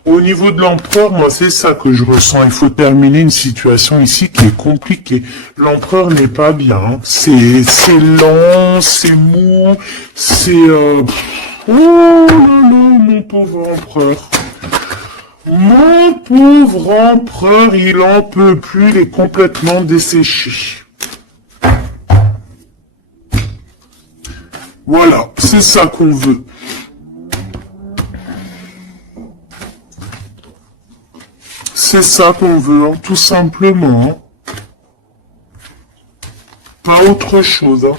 Au niveau de l'empereur, moi, c'est ça que je ressens. Il faut terminer une situation ici qui est compliquée. L'empereur n'est pas bien. Hein. C'est lent, c'est mou, c'est... Oh là là, mon pauvre empereur. Mon pauvre empereur, il en peut plus, il est complètement desséché. Voilà, c'est ça qu'on veut. C'est ça qu'on veut, hein, tout simplement. pas autre chose. Hein.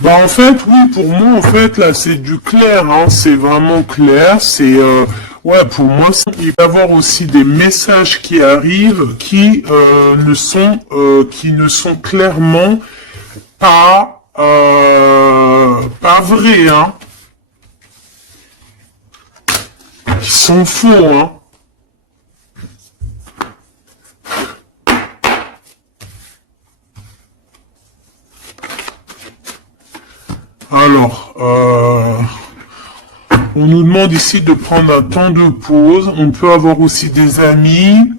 Bah en fait, oui, pour moi, en fait, là, c'est du clair, hein, c'est vraiment clair, c'est, ouais, pour moi, il va y avoir aussi des messages qui arrivent qui ne sont clairement pas vrais, hein, qui sont faux, hein. Alors, on nous demande ici de prendre un temps de pause. On peut avoir aussi des amis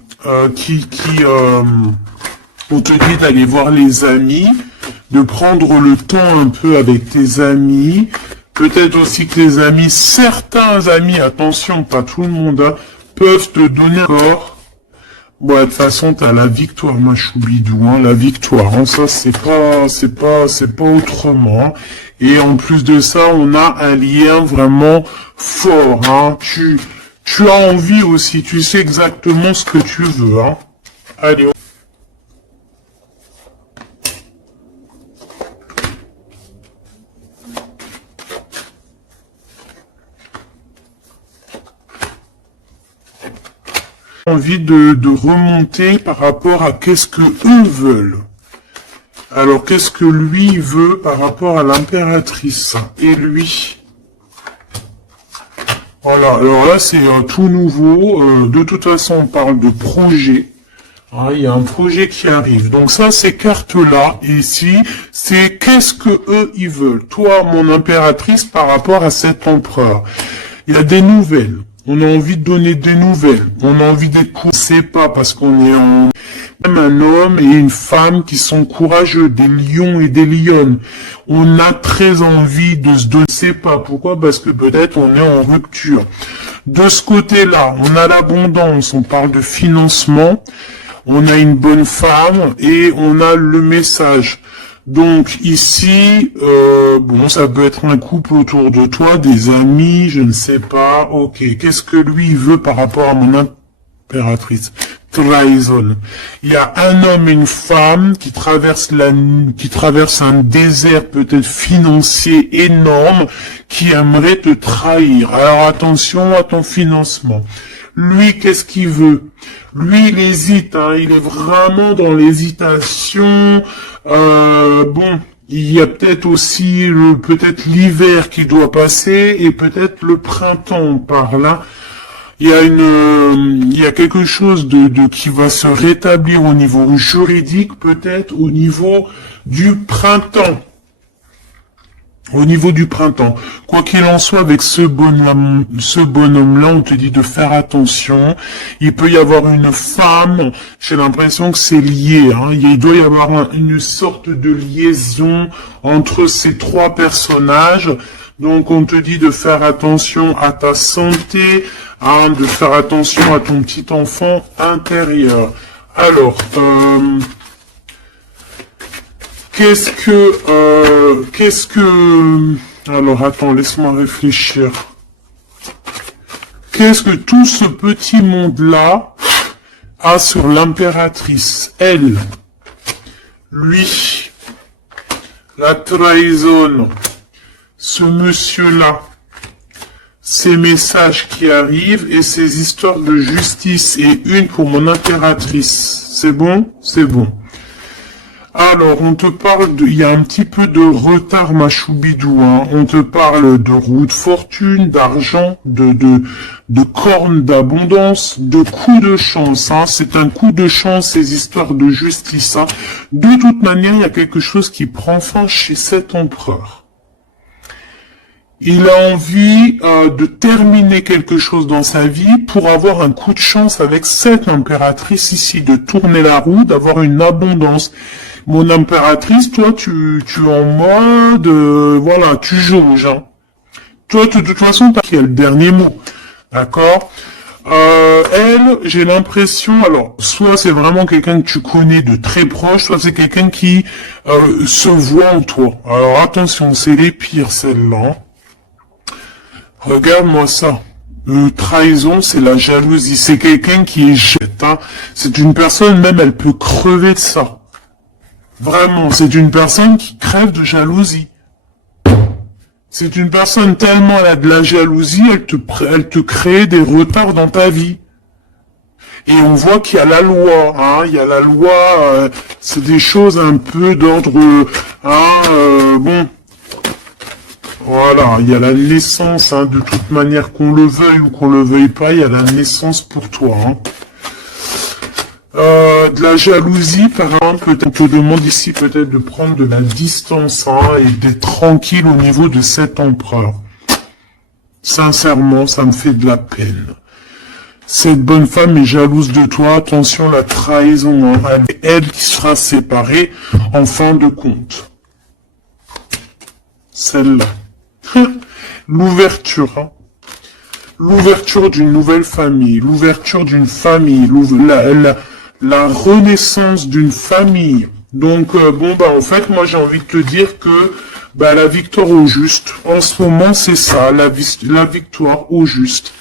on te dit d'aller voir les amis, de prendre le temps un peu avec tes amis. Peut-être aussi que les amis, certains amis, attention, pas tout le monde, hein, peuvent te donner encore. Bon, de toute façon, t'as la victoire, ma choubidou, hein, la victoire, hein, ça, c'est pas autrement, hein. Et en plus de ça, on a un lien vraiment fort, hein. Tu as envie aussi, tu sais exactement ce que tu veux, hein. Allez. Envie de remonter par rapport à qu'est-ce que eux veulent. Alors, qu'est-ce que lui veut par rapport à l'impératrice et lui? Voilà, alors là, c'est tout nouveau. De toute façon, on parle de projet. Ah, il y a un projet qui arrive. Donc ça, ces cartes-là, ici, c'est qu'est-ce que eux, ils veulent. Toi, mon impératrice, par rapport à cet empereur. Il y a des nouvelles. On a envie de donner des nouvelles. On a envie d'être courageux. C'est pas parce qu'on est même un homme et une femme qui sont courageux, des lions et des lionnes. On a très envie de se donner. C'est pas pourquoi, parce que peut-être on est en rupture. De ce côté-là, on a l'abondance, on parle de financement, on a une bonne femme et on a le message. Donc ici, bon, ça peut être un couple autour de toi, des amis, je ne sais pas. Ok, qu'est-ce que lui veut par rapport à mon impératrice? Trahison. Il y a un homme et une femme qui traversent un désert peut-être financier énorme, qui aimerait te trahir. Alors attention à ton financement. Lui, qu'est-ce qu'il veut? Lui, il hésite, hein, il est vraiment dans l'hésitation. Bon, il y a peut-être aussi peut-être l'hiver qui doit passer et peut-être le printemps par là. Il y a quelque chose qui va se rétablir au niveau juridique, peut-être au niveau du printemps. Au niveau du printemps. Quoi qu'il en soit, avec ce bonhomme-là, on te dit de faire attention. Il peut y avoir une femme, j'ai l'impression que c'est lié, hein. Il doit y avoir une sorte de liaison entre ces trois personnages. Donc on te dit de faire attention à ta santé, hein, de faire attention à ton petit enfant intérieur. Alors, alors attends, laisse-moi réfléchir. Qu'est-ce que tout ce petit monde-là a sur l'impératrice? Elle, lui, la trahison, ce monsieur-là, ces messages qui arrivent et ces histoires de justice et une pour mon impératrice. C'est bon? C'est bon. Alors, on te parle il y a un petit peu de retard, ma choubidou, hein. On te parle de roue de fortune, d'argent, de cornes d'abondance, de coups de chance, hein. C'est un coup de chance, ces histoires de justice, hein. De toute manière, il y a quelque chose qui prend fin chez cet empereur. Il a envie de terminer quelque chose dans sa vie pour avoir un coup de chance avec cette impératrice ici, de tourner la roue, d'avoir une abondance. Mon impératrice, toi, tu es en mode, voilà, tu jauges, hein. Toi, de toute façon, qui a le dernier mot, d'accord? Elle, j'ai l'impression, alors, soit c'est vraiment quelqu'un que tu connais de très proche, soit c'est quelqu'un qui se voit en toi. Alors attention, c'est les pires, celles-là. Regarde-moi ça. Trahison, c'est la jalousie. C'est quelqu'un qui est jette. Hein. C'est une personne, même, elle peut crever de ça. Vraiment, c'est une personne qui crève de jalousie. C'est une personne tellement elle a de la jalousie, elle te crée des retards dans ta vie. Et on voit qu'il y a la loi, hein, il y a la loi, c'est des choses un peu d'ordre, bon, voilà, il y a la naissance, hein, de toute manière, qu'on le veuille ou qu'on le veuille pas, il y a la naissance pour toi, hein. De la jalousie, par exemple, on te demande ici peut-être de prendre de la distance, hein, et d'être tranquille au niveau de cet empereur. Sincèrement, ça me fait de la peine. Cette bonne femme est jalouse de toi, attention, la trahison, hein, elle qui sera séparée en fin de compte. Celle-là. L'ouverture, hein. L'ouverture d'une nouvelle famille, l'ouverture d'une famille, la renaissance d'une famille. Donc, en fait, moi, j'ai envie de te dire que, la victoire au juste, en ce moment, c'est ça, la victoire au juste.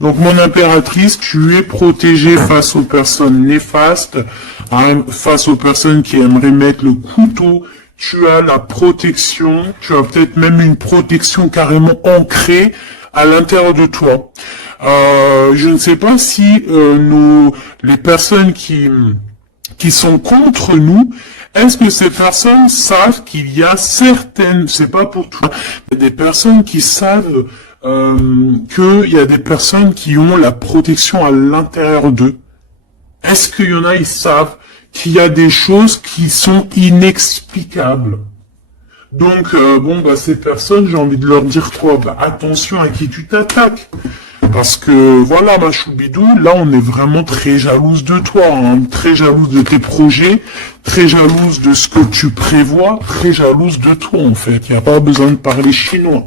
Donc, mon impératrice, tu es protégée face aux personnes néfastes, hein, face aux personnes qui aimeraient mettre le couteau. Tu as la protection, tu as peut-être même une protection carrément ancrée à l'intérieur de toi. Je ne sais pas si les personnes qui sont contre nous, est-ce que ces personnes savent qu'il y a certaines, c'est pas pour tout, il y a des personnes qui savent qu'il y a des personnes qui ont la protection à l'intérieur d'eux. Est-ce qu'il y en a, ils savent qu'il y a des choses qui sont inexplicables. Donc, ces personnes, j'ai envie de leur dire quoi? Attention à qui tu t'attaques. Parce que, voilà, ma choubidou, là, on est vraiment très jalouse de toi, hein, très jalouse de tes projets, très jalouse de ce que tu prévois, très jalouse de toi, en fait. Il n'y a pas besoin de parler chinois.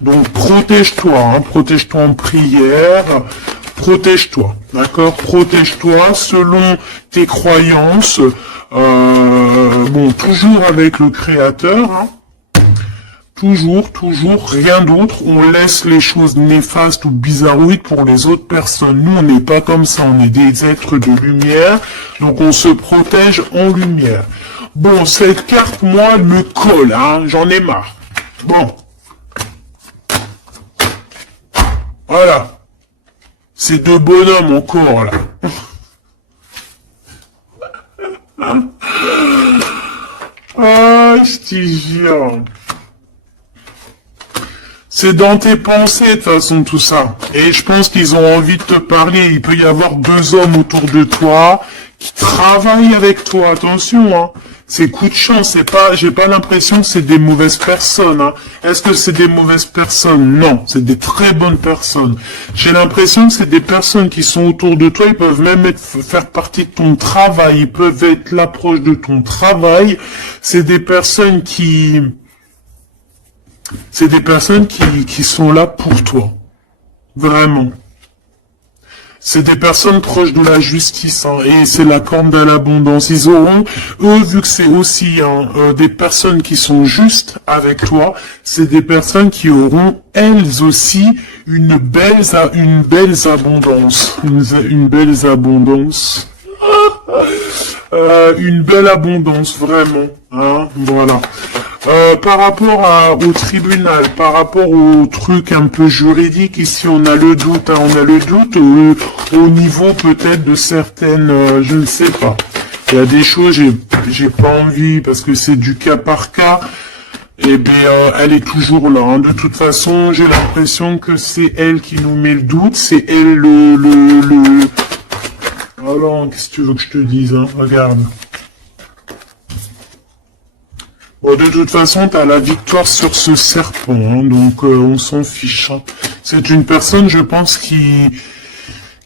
Donc, protège-toi, hein, protège-toi en prière, protège-toi, d'accord? Protège-toi selon tes croyances, toujours avec le Créateur, hein. Toujours, rien d'autre. On laisse les choses néfastes ou bizarroïdes pour les autres personnes. Nous, on n'est pas comme ça, on est des êtres de lumière, donc on se protège en lumière. Bon, cette carte, moi, elle me colle, hein, j'en ai marre. Bon. Voilà. Ces deux bonhommes encore, là. Ah, je te jure. C'est dans tes pensées, de toute façon, tout ça. Et je pense qu'ils ont envie de te parler. Il peut y avoir deux hommes autour de toi qui travaillent avec toi. Attention, hein. C'est coup de chance. J'ai pas l'impression que c'est des mauvaises personnes, hein. Est-ce que c'est des mauvaises personnes? Non. C'est des très bonnes personnes. J'ai l'impression que c'est des personnes qui sont autour de toi. Ils peuvent même faire partie de ton travail. Ils peuvent être là proche de ton travail. C'est des personnes qui sont là pour toi. Vraiment. C'est des personnes proches de la justice, hein, et c'est la corne de l'abondance. Ils auront, eux, vu que c'est aussi des personnes qui sont justes avec toi, c'est des personnes qui auront, elles aussi, une belle abondance. Une belle abondance. Une belle abondance, vraiment. Hein, voilà. Par rapport au tribunal, par rapport au truc un peu juridique, ici on a le doute, hein, on a le doute au niveau peut-être de certaines, je ne sais pas. Il y a des choses, j'ai pas envie parce que c'est du cas par cas. Eh bien, elle est toujours là. Hein. De toute façon, j'ai l'impression que c'est elle qui nous met le doute, c'est elle Alors, qu'est-ce que tu veux que je te dise, hein? Regarde. Bon, de toute façon, tu as la victoire sur ce serpent, hein, donc on s'en fiche. Hein. C'est une personne, je pense, qui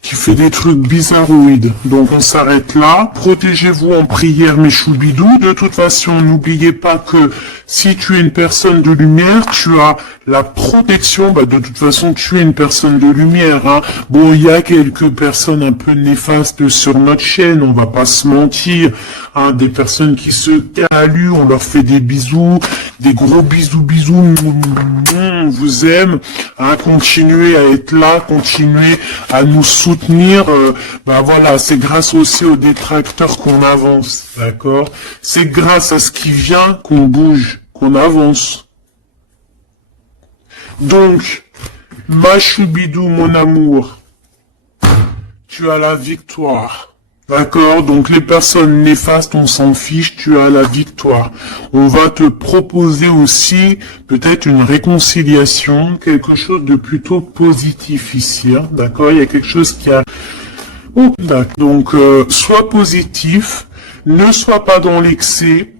qui fait des trucs bizarroïdes. Donc on s'arrête là. Protégez-vous en prière, mes choubidous. De toute façon, n'oubliez pas que si tu es une personne de lumière, tu as la protection. Bah, de toute façon, tu es une personne de lumière. Hein. Bon, il y a quelques personnes un peu néfastes sur notre chaîne, on va pas se mentir. Hein, des personnes qui se caluent, on leur fait des bisous, des gros bisous, on vous aime. Hein, continuez à être là, continuez à nous soutenir. Bah voilà, c'est grâce aussi aux détracteurs qu'on avance, d'accord? C'est grâce à ce qui vient qu'on bouge, qu'on avance. Donc, ma choubidou, mon amour, tu as la victoire. D'accord? Donc les personnes néfastes, on s'en fiche, tu as la victoire. On va te proposer aussi peut-être une réconciliation, quelque chose de plutôt positif ici. Hein? D'accord? Il y a quelque chose qui a... Oh, d'accord. Donc, sois positif, ne sois pas dans l'excès.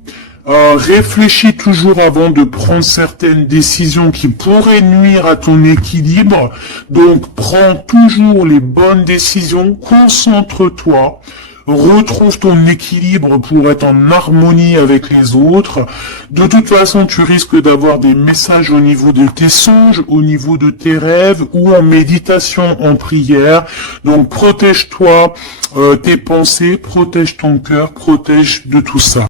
Réfléchis toujours avant de prendre certaines décisions qui pourraient nuire à ton équilibre. Donc, prends toujours les bonnes décisions, concentre-toi, retrouve ton équilibre pour être en harmonie avec les autres. De toute façon, tu risques d'avoir des messages au niveau de tes songes, au niveau de tes rêves ou en méditation, en prière. Donc, protège-toi, tes pensées, protège ton cœur, protège de tout ça.